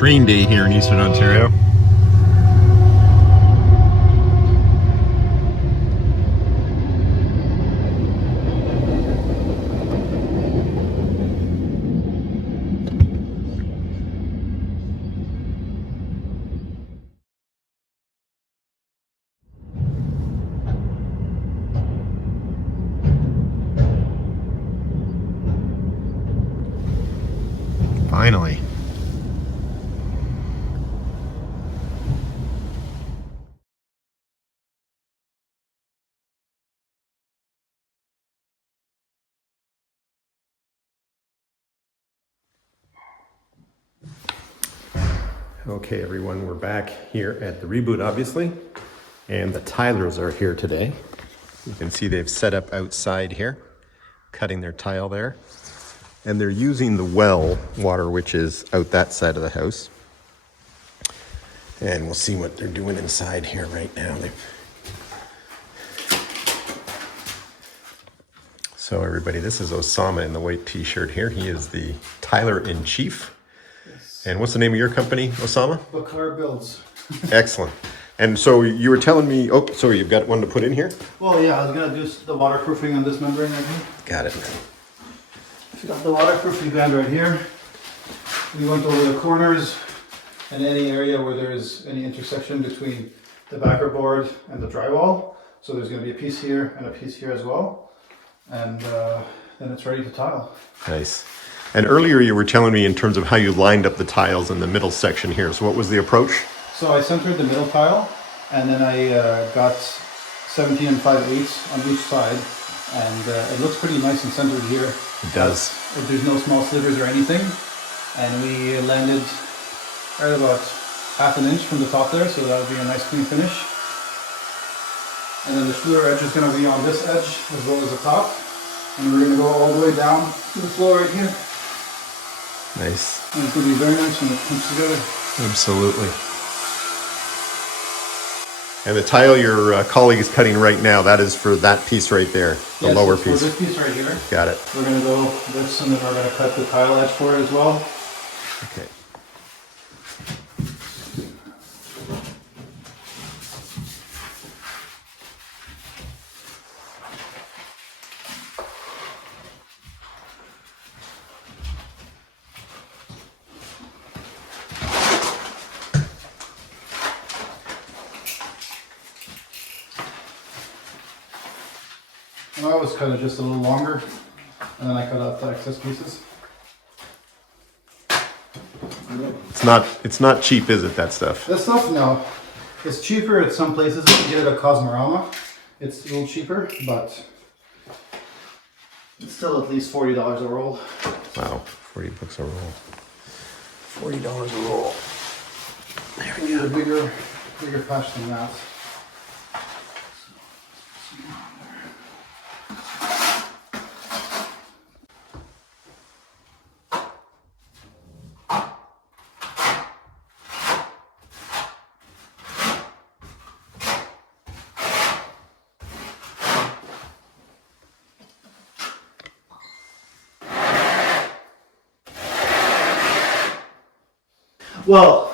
train day here in Eastern Ontario. Finally. Okay, everyone, we're back here at the reboot, obviously, and the tilers are here today. You can see they've set up outside here, cutting their tile there, and they're using the well water, which is out that side of the house. And we'll see what they're doing inside here right now. So everybody, this is Osama in the white t-shirt here. He is the tiler-in-chief. Yes. And what's the name of your company, Osama? Bakkar Builds. Excellent. And so you were telling me, oh, sorry, you've got one to put in here? Well, yeah, I was going to do the waterproofing on this membrane right here. Got it. We got the waterproofing band right here. We went over the corners and any area where there is any intersection between the backer board and the drywall. So there's going to be a piece here and a piece here as well. And then it's ready to tile. Nice. And earlier you were telling me in terms of how you lined up the tiles in the middle section here. So what was the approach? So I centered the middle tile, and then I got 17 and 5/8 on each side. And it looks pretty nice and centered here. It does. There's no small slivers or anything. And we landed right about half an inch from the top there, so that would be a nice clean finish. And then the Schluter edge is going to be on this edge as well as the top. And we're going to go all the way down to the floor right here. Nice. And it's going to be very nice when it comes together. Absolutely. And the tile your colleague is cutting right now, that is for that piece right there, the yes, lower for piece. This piece right here. Got it. We're going to go this, and then we're going to cut the tile edge for it as well. Okay. And I always cut it just a little longer, and then I cut out the excess pieces. It's not cheap, is it, that stuff? This stuff, no. It's cheaper at some places. You can get it at Cosmorama. It's a little cheaper, but it's still at least $40 a roll. Wow, 40 bucks a roll. $40 a roll. There we go. A bigger patch than that. Well,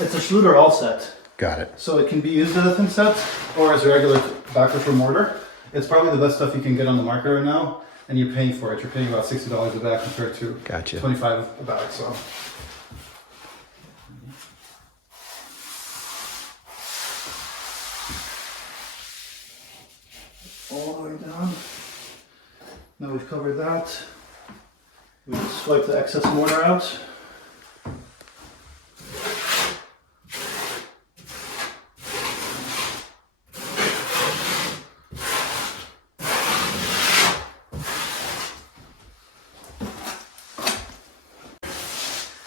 it's a Schluter all set. Got it. So it can be used as a thin set or as a regular backer for mortar. It's probably the best stuff you can get on the market right now, and you're paying for it. You're paying about $60 a bag compared to Gotcha. $25 a bag. So. All the way down. Now we've covered that. We just swipe the excess mortar out.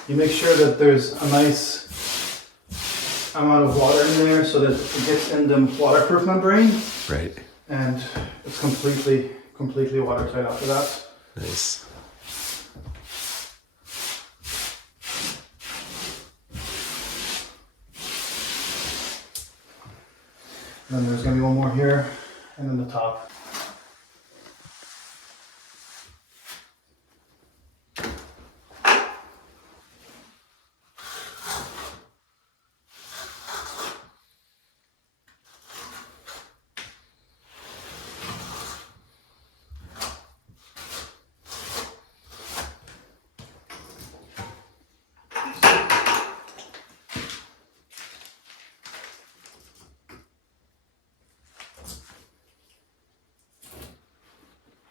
You make sure that there's a nice amount of water in there so that it gets in the waterproof membrane. Right. And it's completely watertight after that. Nice. And then there's going to be one more here, and then the top.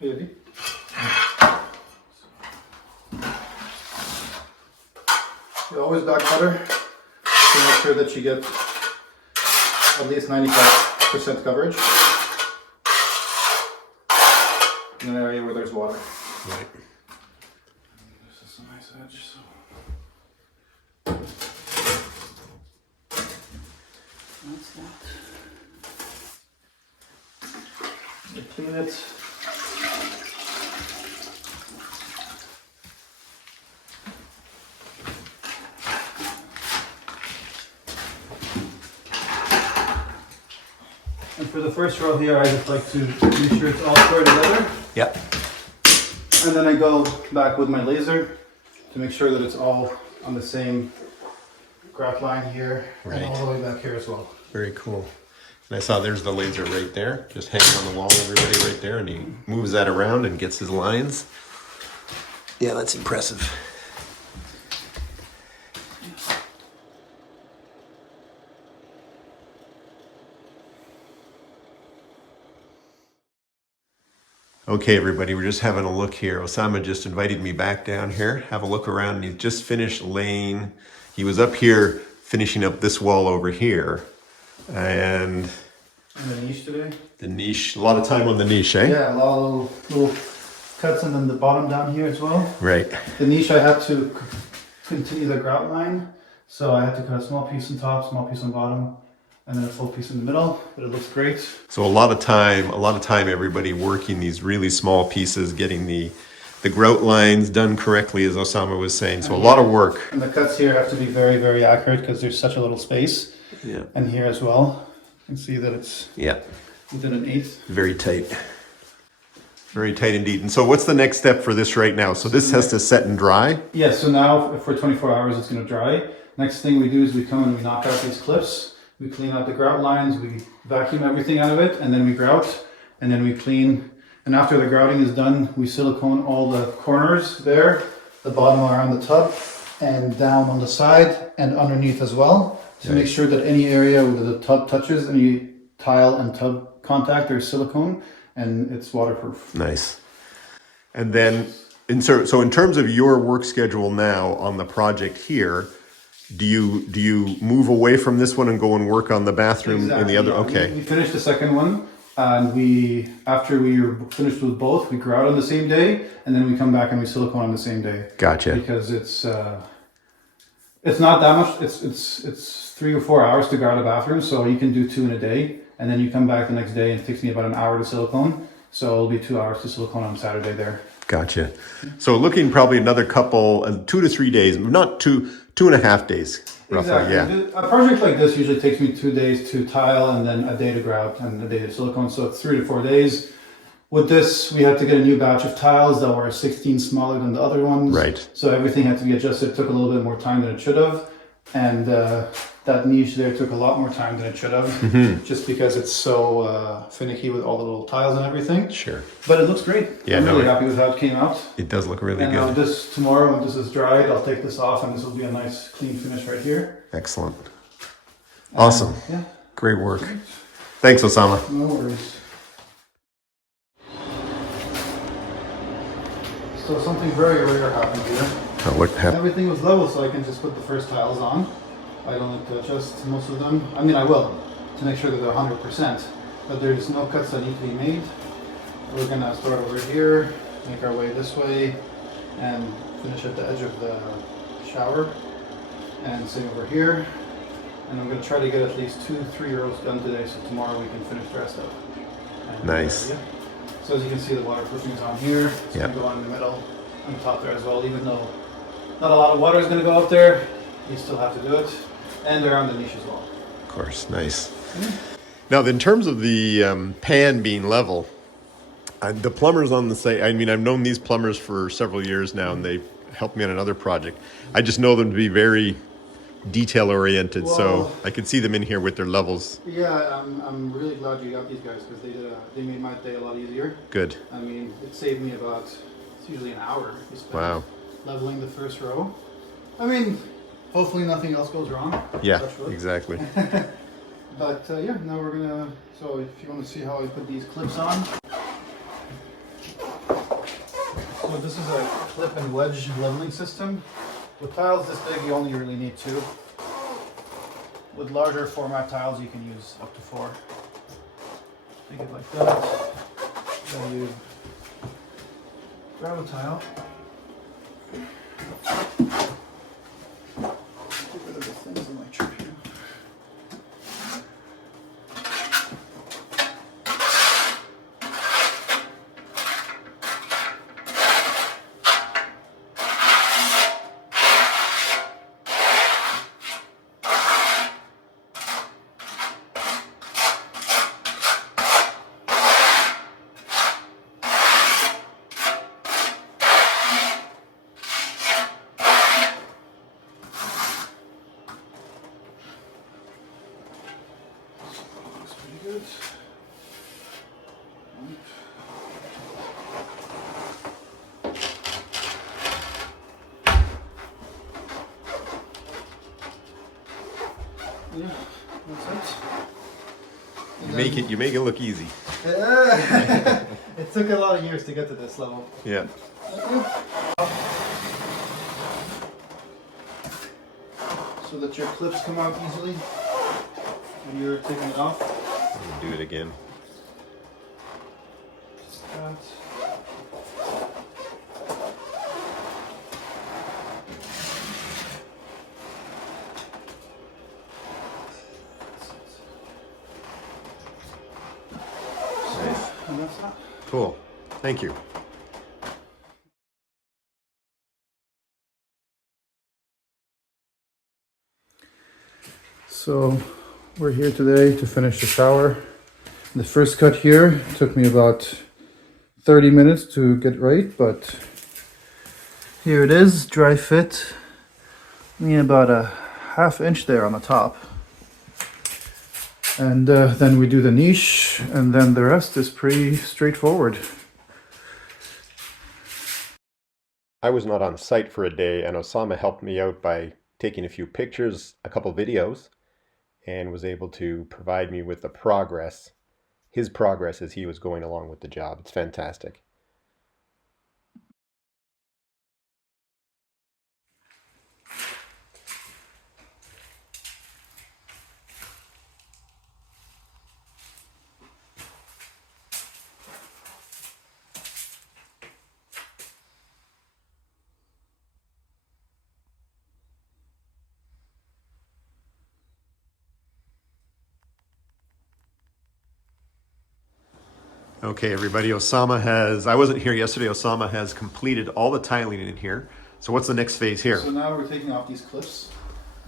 Ready? You always back butter to make sure that you get at least 95% coverage in an area where there's water. Right. This is a nice edge. So. That's that. You clean it. And for the first row here, I just like to make sure it's all square together. Yep. And then I go back with my laser to make sure that it's all on the same graph line here, Right. and all the way back here as well. Very cool. And I saw there's the laser right there, just hanging on the wall, everybody right there, and he moves that around and gets his lines. Yeah, that's impressive. Okay, everybody, we're just having a look here. Osama just invited me back down here, have a look around, and he's just finished laying. He was up here finishing up this wall over here. And the niche today? the niche, a lot of time on the niche, eh? Yeah, a lot of little cuts, and then the bottom down here as well. Right. The niche I had to continue the grout line, so I had to cut a small piece on top, small piece on bottom, and then a full piece in the middle, but it looks great. So a lot of time, everybody working these really small pieces, getting the grout lines done correctly, as Osama was saying. So a lot of work. And the cuts here have to be very, very accurate because there's such a little space. Yeah. And here as well, you can see that it's within an eighth. Very tight. Very tight indeed. And so what's the next step for this right now? So this has to set and dry? Yeah, so now for 24 hours it's going to dry. Next thing we do is we come and we knock out these clips. We clean out the grout lines, we vacuum everything out of it, and then we grout, and then we clean. And after the grouting is done, we silicone all the corners there, the bottom around the tub, and down on the side and underneath as well, to make sure that any area where the tub touches, any tile and tub contact, there's silicone, and it's waterproof. Nice. And then, so in terms of your work schedule now on the project here, do you move away from this one and go and work on the bathroom in the other? Yeah. Okay. We finished the second one, and after we were finished with both, we grout on the same day, and then we come back and we silicone on the same day. Gotcha. Because it's not that much. It's 3 or 4 hours to grout a bathroom, so you can do 2 in a day, and then you come back the next day, and it takes me about an hour to silicone. So it'll be 2 hours to silicone on Saturday there. Gotcha. So looking probably another couple, 2 to 3 days, not 2.5 days, roughly. Exactly. Yeah. A project like this usually takes me 2 days to tile, and then a day to grout, and a day to silicone. So it's 3 to 4 days. With this, we had to get a new batch of tiles that were 16 smaller than the other ones. Right. So everything had to be adjusted. It took a little bit more time than it should have. And that niche there took a lot more time than it should have, just because it's so finicky with all the little tiles and everything. Sure. But it looks great. Yeah, I'm really happy with how it came out. It does look really And good. this tomorrow, when this is dried, I'll take this off, and this will be a nice clean finish right here. Excellent. Awesome. Yeah. Great work. Thanks, Osama. No worries. So something very rare happened here. Oh, what happened? Everything was level, so I can just put the first tiles on. I don't need to adjust most of them. I mean, I will, to make sure that they're 100%. But there's no cuts that need to be made. We're gonna start over here, make our way this way, and finish at the edge of the shower. And same over here. And I'm gonna try to get at least 2-3 rows done today, so tomorrow we can finish the rest up. And, Nice. yeah. So as you can see, the waterproofing is on here. It's Yeah. gonna go on in the middle, on top there as well, even though not a lot of water is gonna go up there. You still have to do it. And around the niche as well. Of course, nice. Now, in terms of the pan being level, the plumbers on the site, I mean, I've known these plumbers for several years now, and they've helped me on another project. I just know them to be very detail-oriented, so Well, I could see them in here with their levels. Yeah, I'm really glad you got these guys, because they made my day a lot easier. Good. I mean, it saved me it's usually an hour you spend Wow. leveling the first row. I mean, hopefully nothing else goes wrong. Yeah, Touch wood. exactly. But yeah, now we're gonna, so if you want to see how I put these clips on. this is a clip and wedge leveling system. With tiles this big, you only really need 2. With larger format tiles, you can use up to 4. Take it like that. Then you grab a tile. Get rid of the things in my chart here. Good. Yeah, that's it. You make it look easy. It took a lot of years to get to this level. Yeah. So that your clips come out easily when you're taking it off. Do it again. That. Nice. And that's that. Cool. Thank you. So we're here today to finish the shower. The first cut here took me about 30 minutes to get right, but here it is, dry fit. Only about a ½ inch there on the top. And then we do the niche, and then the rest is pretty straightforward. I was not on site for a day, and Osama helped me out by taking a few pictures, a couple videos, and was able to provide me with the progress, his progress as he was going along with the job. It's fantastic. Okay, everybody, I wasn't here yesterday, Osama has completed all the tiling in here. So what's the next phase here? So now we're taking off these clips.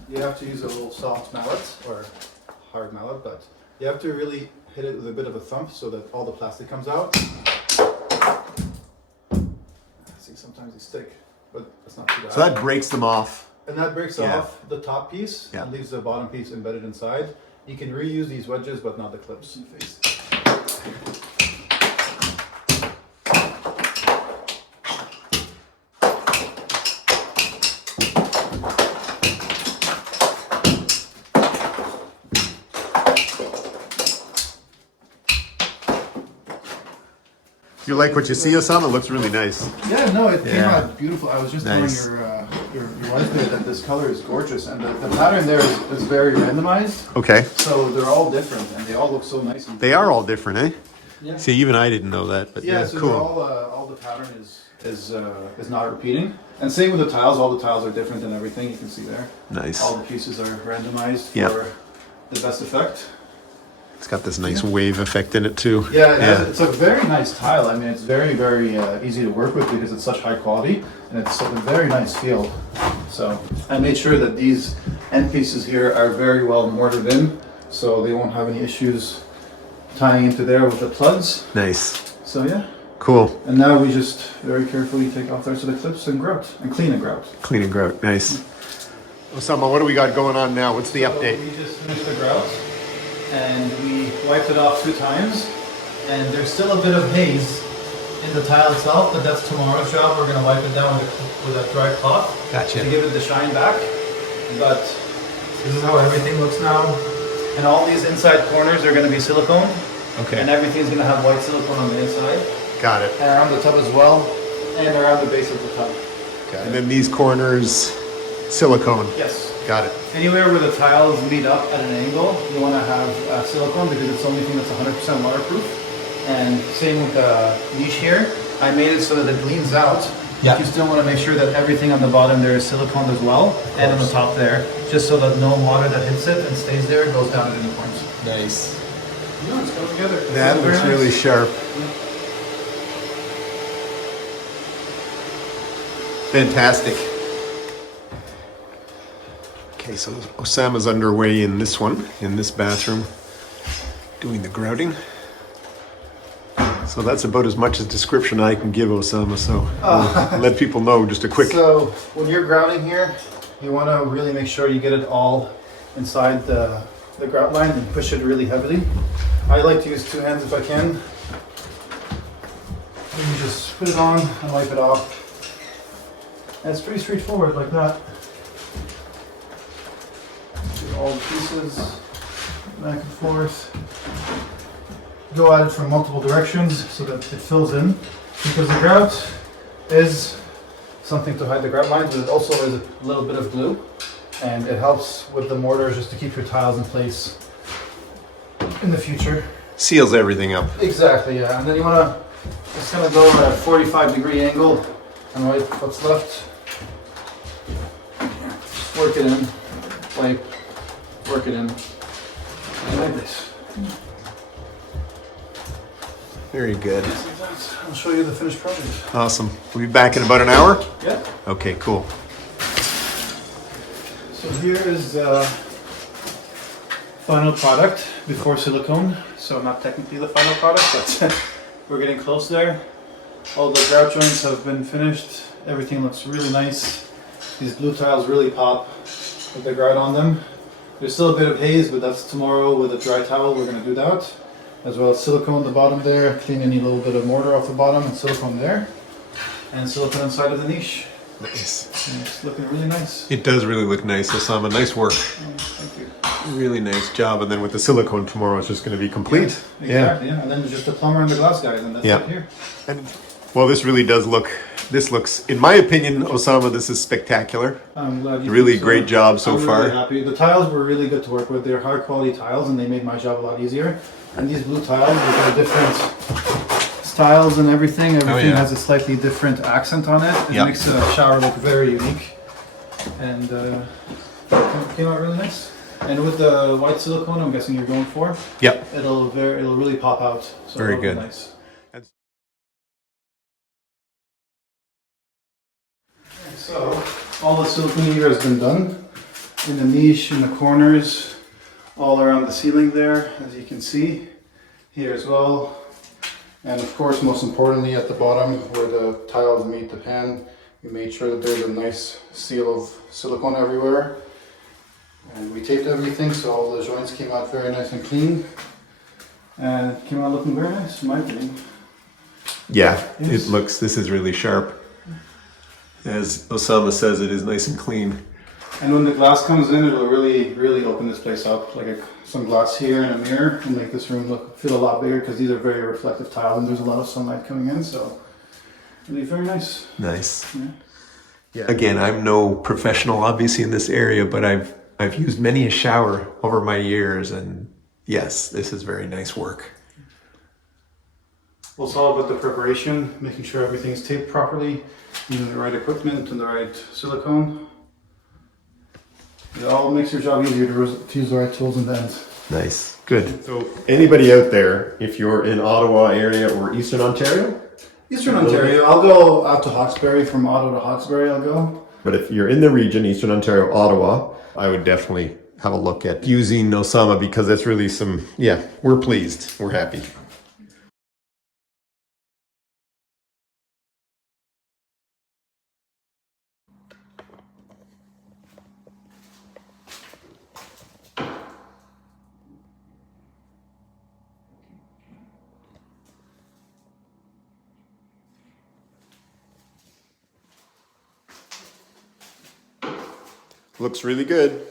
You have to use a little soft mallet, or hard mallet, but you have to really hit it with a bit of a thump so that all the plastic comes out. See, sometimes they stick, but that's not too bad. So that breaks them off. And that breaks Yeah. off the top piece and leaves the bottom piece embedded inside. You can reuse these wedges, but not the clips. You like what you see, Osama? It looks really nice. Yeah, no, it came Yeah. out beautiful. I was just Nice. telling your wife there that this color is gorgeous, and the pattern there is very randomized. Okay. So they're all different, and they all look so nice. And They are all different, eh? Yeah. See, even I didn't know that, but yeah, So cool. all the pattern is not repeating, and same with the tiles. All the tiles are different and everything. You can see there. Nice. All the pieces are randomized Yeah. for the best effect. It's got this nice wave effect in it too. Yeah, it's a very nice tile. I mean, it's very, very easy to work with because it's such high quality, and it's a very nice feel. So I made sure that these end pieces here are very well mortared in, so they won't have any issues tying into there with the plugs. Nice. So yeah. Cool. And now we just very carefully take off the rest of the clips and grout, and clean and grout. Clean and grout. Nice. Osama, what do we got going on now? What's the update? So we just finished the grout, and we wiped it off 2 times, and there's still a bit of haze in the tile itself, but that's tomorrow's job. We're going to wipe it down with a dry cloth Gotcha. to give it the shine back. But this is how everything looks now. And all these inside corners are going to be silicone, Okay. and everything's going to have white silicone on the inside. Got it. And around the tub as well, and around the base of the tub. Okay. And then these corners, silicone. Yes. Got it. Anywhere where the tiles meet up at an angle, you want to have silicone because it's the only thing that's 100% waterproof. And same with the niche here. I made it so that it leans out. Yeah. You still want to make sure that everything on the bottom there is silicone as well, and on the top there, just so that no water that hits it and stays there goes down at any point. Nice. No, it's going together. That It's looks very really nice. sharp. Fantastic. Okay, so Osama's underway in this one, in this bathroom, doing the grouting. So that's about as much as description I can give Osama, so I'll let people know just a quick... So when you're grouting here, you want to really make sure you get it all inside the grout line and push it really heavily. I like to use two hands if I can. And you just put it on and wipe it off. And it's pretty straightforward like that. Do all the pieces, back and forth. Go at it from multiple directions so that it fills in. Because the grout is something to hide the grout lines, but it also is a little bit of glue. And it helps with the mortar just to keep your tiles in place in the future. Seals everything up. Exactly, yeah. And then you want to, it's going to go at a 45-degree angle and wipe what's left. Just work it in, wipe, work it in, and like this. Very good. I'll show you the finished product. Awesome. We'll be back in about an hour? Yeah. Okay, cool. So here is the final product before silicone. So not technically the final product, but we're getting close there. All the grout joints have been finished. Everything looks really nice. These blue tiles really pop with the grout on them. There's still a bit of haze, but that's tomorrow with a dry towel. We're going to do that. As well as silicone the bottom there, clean any little bit of mortar off the bottom, and silicone there. And silicone inside of the niche. Nice. And it's looking really nice. It does really look nice, Osama. Nice work. Thank you. Really nice job. And then with the silicone tomorrow, it's just going to be complete. Exactly, yeah. And then just the plumber and the glass guys, and that's it here. And well, this really does look, this looks, in my opinion, Osama, this is spectacular. I'm glad you Really think so. great job so I'm far. really happy. The tiles were really good to work with. They're high quality tiles and they made my job a lot easier. And these blue tiles, they've got different styles and everything. Everything yeah. has a slightly different accent on it. It Yep. makes the shower look very unique. And came out really nice. And with the white silicone, I'm guessing you're going for, Yep. it'll really pop out. So Very it'll look good. Nice. So all the silicone here has been done in the niche, in the corners, all around the ceiling there, as you can see, here as well. And of course, most importantly, at the bottom where the tiles meet the pan, we made sure that there's a nice seal of silicone everywhere. And we taped everything so all the joints came out very nice and clean. And it came out looking very nice, in my opinion. Yeah, Yes. it looks, this is really sharp. As Osama says, it is nice and clean. And when the glass comes in, it'll really open this place up. Like some glass here and a mirror and make this room feel a lot bigger because these are very reflective tiles and there's a lot of sunlight coming in. So it'll be very nice. Nice. Yeah. Yeah. Again, I'm no professional, obviously, in this area, but I've used many a shower over my years, and yes, this is very nice work. Well, it's all about the preparation, making sure everything's taped properly, using the right equipment and the right silicone. It all makes your job easier to use the right tools and ends. Nice. Good. So anybody out there, if you're in Ottawa area or Eastern Ontario? Eastern Ontario, I'll go out to Hawkesbury. From Ottawa to Hawkesbury, I'll go. But if you're in the region, Eastern Ontario, Ottawa, I would definitely have a look at using Osama because that's really some, yeah, we're pleased. We're happy. Looks really good.